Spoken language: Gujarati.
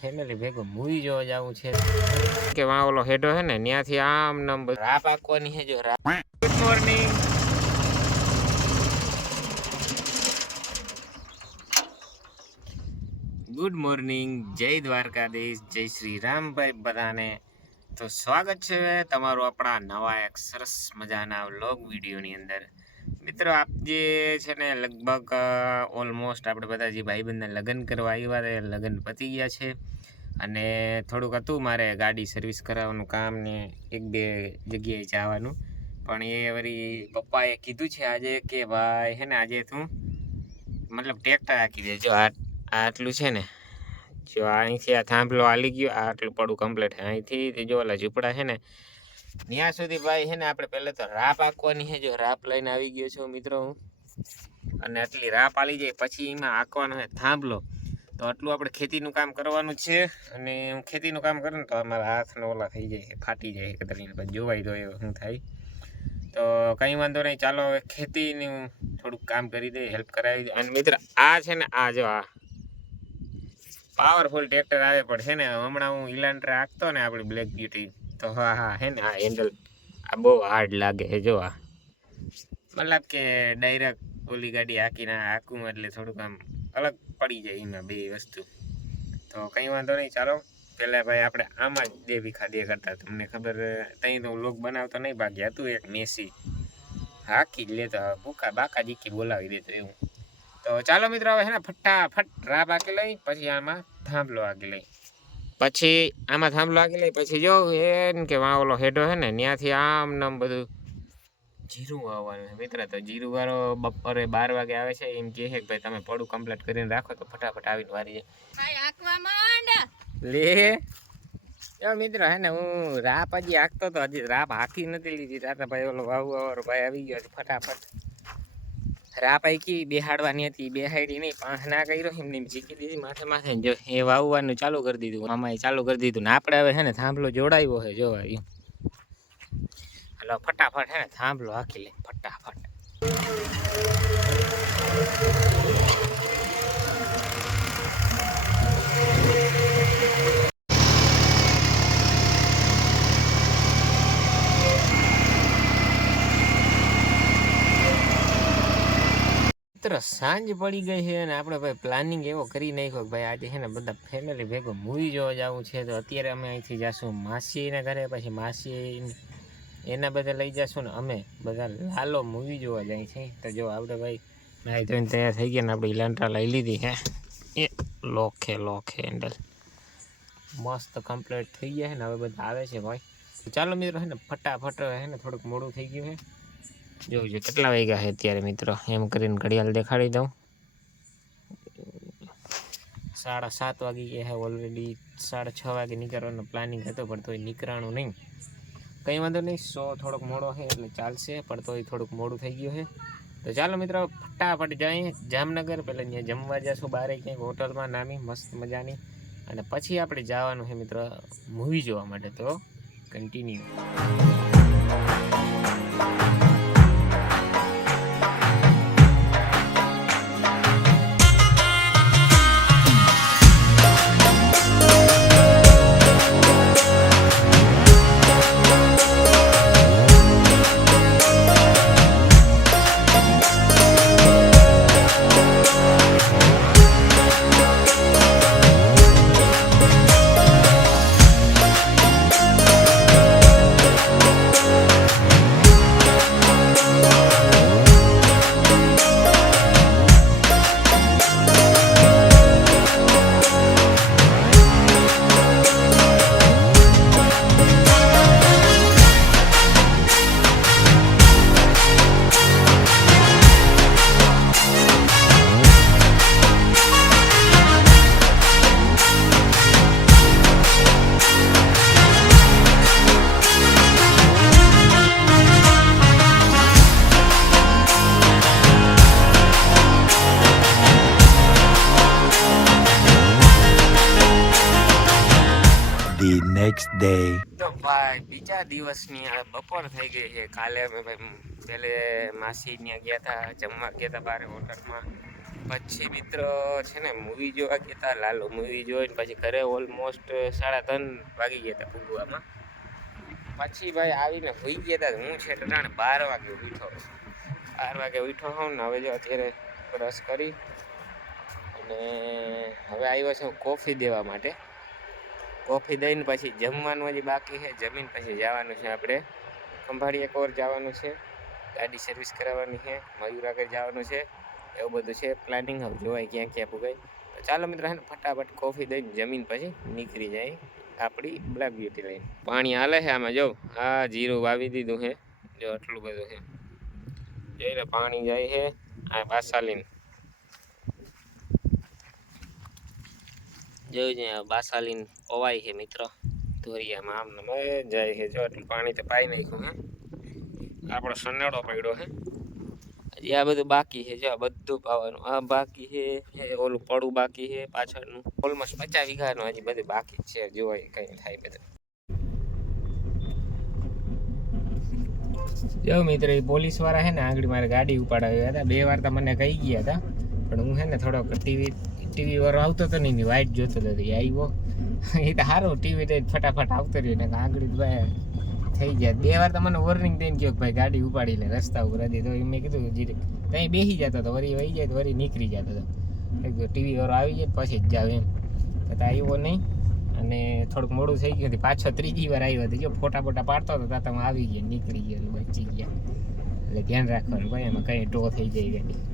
ફેમિલી ભેગો મૂવી જોવા જવું છે કે વાં ઓલો હેડો હે ને ત્યાંથી આમ નામ રાપ આંકવાની હે જો રાપ. Good morning. ગુડ મોર્નિંગ, જય દ્વારકાધીશ, જય શ્રી રામભાઈ બધાને. તો સ્વાગત છે તમારું આપણા નવા એક સરસ મજાના વ્લોગ વિડીયોની અંદર. મિત્રો આપ જે છે ને લગભગ ઓલમોસ્ટ આપણે બધા જે ભાઈબંધના લગ્ન કરવા આવ્યા હતા લગ્ન પતી ગયા છે અને થોડુંક હતું મારે ગાડી સર્વિસ કરાવવાનું કામ ને એક બે જગ્યાએ જવાનું, પણ એ વળી પપ્પાએ કીધું છે આજે કે ભાઈ હે ને આજે તું મતલબ ટ્રેક્ટર હાંકી દેજો. આટલું છે ને જો અહીંથી આ થાંભલો હાલી ગયો, આટલું પડું કમ્પ્લીટ છે. અહીંથી જો ઓલા ઝૂંપડા છે ને ત્યાં સુધી ભાઈ છે ને આપણે પહેલાં તો રાપ આંકવાની છે. જો રાપ લઈને આવી ગયો છું મિત્રો હું, અને આટલી રાપ આલી જાય પછી એમાં આંકવાનો છે થાંભલો. તો આટલું આપણે ખેતીનું કામ કરવાનું છે અને હું ખેતીનું કામ કરું ને તો અમારા હાથનો ઓલા થઈ જાય, ફાટી જાય કતરીને પછી જોવાઈ દો એવું શું થાય. તો કંઈ વાંધો નહીં, ચાલો હવે ખેતીનું થોડુંક કામ કરી દે, હેલ્પ કરાવી દે. અને મિત્ર આ છે ને આ જો આ પાવરફુલ ટ્રેક્ટર આવે પણ છે ને હમણાં હું ઇલાન્ટ્રા હાંકતો ને આપણી બ્લેક બ્યુટી, તો હા હે ને આ હેન્ડલ આ બહુ હાર્ડ લાગે છે. જો આ મતલબ કે ડાયરેક્ટ ઓલી ગાડી હાંકીને હાંકું એટલે થોડુંક આમ અલગ પડી જાય એમાં બે વસ્તુ. તો કંઈ વાંધો નહીં, ચાલો પહેલાં ભાઈ આપણે આમાં જ દે ભીખા દે કરતા. તમને ખબર ત્યાં તો લોક બનાવતો નહીં, બાકી હતું એક મેસી હાંકી જ લેતો, ભૂકા બાકા જીકી બોલાવી દેતો એવું. તો ચાલો મિત્રો હવે હે ને ફટાફટ રાપ હાંકી લઈ, પછી આમાં થાંભલો હાંકી લઈ, પછી જો એને કે વાં ઓલો હેડો હે ને ત્યાંથી આમ નામ બધું જીરું વાવવાનું છે મિત્ર. તો જીરું વાળો બપોરે 12 વાગે આવે છે, એમ કહે છે કે ભાઈ તમે પડું કમ્પ્લીટ કરીને રાખો તો ફટાફટ આવીને વારી જાય લે. જો મિત્ર હે ને હું રાપ હજી હાંકતો તો, હજી રાપ હાંકી નથી લીધી. તાતા ભાઈ ઓલો વાળો ભાઈ આવી ગયો છે, ફટાફટ રાપ હાંકી બેહાડવાની હતી, બેહાડી નહીં, પાંચ ના કર્યો એમને શીખી દીધી માથે માથે. જો એ વાવવાનું ચાલુ કરી દીધું, મામાએ ચાલુ કરી દીધું ને આપણે હવે હે ને થાંભલો જોડાવ્યો છે. જોવા એમ હાલો ફટાફટ હે ને થાંભલો હાંકી લે ફટાફટ. સાંજ પડી ગઈ છે અને આપણે ભાઈ પ્લાનિંગ એવો કરી નાખ્યો કે ભાઈ આજે છે ને બધા ફેમિલી ભેગો મૂવી જોવા જવું છે. તો અત્યારે અમે અહીંથી જઈશું માસીના ઘરે, પછી માસી એના બધા લઈ જઈશું ને અમે બધા લાલો મૂવી જોવા જાય છે. તો જો આપણે ભાઈ નાઈ ધોઈને તૈયાર થઈ ગયા ને આપણે ઇલાન્ટ્રા લઈ લીધી હે, એ લોખે હેન્ડલ મસ્ત કમ્પ્લીટ થઈ ગયા છે ને હવે બધા આવે છે ભાઈ. તો ચાલો મિત્રો હે ને ફટાફટ હે ને થોડુંક મોડું થઈ ગયું છે. જોજો કેટલા વાગ્યા છે અત્યારે મિત્રો, એમ કરીને ઘડિયાળ દેખાડી દઉં. 7:30 વાગી ગયા છે ઓલરેડી. 6:30 વાગે નીકળવાનો પ્લાનિંગ હતો પણ તોય નીકળવાનું નહીં. કંઈ વાંધો નહીં, થોડોક મોડો છે એટલે ચાલશે, પણ તોય થોડુંક મોડું થઈ ગયું છે. તો ચાલો મિત્રો ફટાફટ જઈએ જામનગર. પહેલાં ત્યાં જમવા જઈશું બહાર ક્યાંક હોટલમાં નાની મસ્ત મજાની, અને પછી આપણે જવાનું છે મિત્રો મૂવી જોવા માટે. તો કન્ટિન્યુ. next day. તો ભાઈ બીજા દિવસની આ બપોર થઈ ગઈ છે. કાલે અમે ભાઈ પહેલે માસી ત્યાં ગયા હતા, જમવા ગયા હતા બહાર હોટલમાં. પછી મિત્ર છે ને મૂવી જોવા ગયા હતા, લાલો મૂવી જોઈને પછી ઘરે ઓલમોસ્ટ 3:30 વાગી ગયા હતા પૂગવામાં. પછી ભાઈ આવીને હોઈ ગયા હતા. હું છે ટાણે 12 વાગે ઉઠો. 12 વાગે ઉઠો હોઉં ને હવે જો અત્યારે બ્રશ કરી અને હવે આવ્યો છું કોફી દેવા માટે. કોફી દઈને પછી જમવાનું હજી બાકી છે. જમીન પછી જવાનું છે આપણે ખંભાળિયા કોર જવાનું છે, ગાડી સર્વિસ કરાવવાની છે, મયુર આગળ જવાનું છે, એવું બધું છે પ્લાનિંગ. હવે જોવાય ક્યાં ક્યાં પુગાય. તો ચાલો મિત્રો હે ને ફટાફટ કોફી દઈને જમીન પછી નીકળી જાય આપણી બ્લેક બ્યુટી લઈને. પાણી હાલે છે આમાં જો, આ જીરું વાવી દીધું છે જો, આટલું બધું છે જઈને પાણી જાય છે આ બાસાલીન. જોઈ જાય બાસાલીન પવાય છે મિત્ર ધોરિયામાં આમ નમે જાય છે જો, એટલું પાણી તો પાઈ નાખ્યું હે. આપણો સનેડો પડ્યો છે હજી, આ બધું બાકી છે જો, આ બધું પાવાનું. આ બાકી છે, ઓલું પડું બાકી છે પાછળનું. ઓલમોસ્ટ 50 વીઘાનું હજી બધું બાકી જ છે. જોવાય કઈ થાય બધું. જો મિત્ર એ પોલીસ વાળા છે ને આગળ મારે ગાડી ઉપાડાવ્યા હતા. 2 વાર તો મને કહી ગયા હતા, પણ હું છે ને થોડોક ટીવી વાળો આવતો હતો ને વાઇટ જોતો હતો. એ આવ્યો એ તો સારું ટીવી તો ફટાફટ આવતો રહ્યો ને આગળ થઈ ગયા. 2 વાર તો મને વોર્નિંગ દઈને કહ્યું કે ભાઈ ગાડી ઉપાડી લે રસ્તા ઉપર હતી. તો મેં કીધું જીરે ત્યાં બેસી જતો હતો, વળી વહી જાય તો વળી નીકળી જતો હતો. કીધું ટીવી વાળો આવી જાય પછી જ જાવ એમ. તો આવ્યો નહીં અને થોડુંક મોડું થઈ ગયું હતું. પાછો 3જી વાર આવ્યો હતો. જો ફોટા પાડતો હતો ત્યાં તમે આવી ગયા, નીકળી ગયા, બચી ગયા. એટલે ધ્યાન રાખવાનું ભાઈ, એમાં કઈ ટો થઈ જાય ગાડી.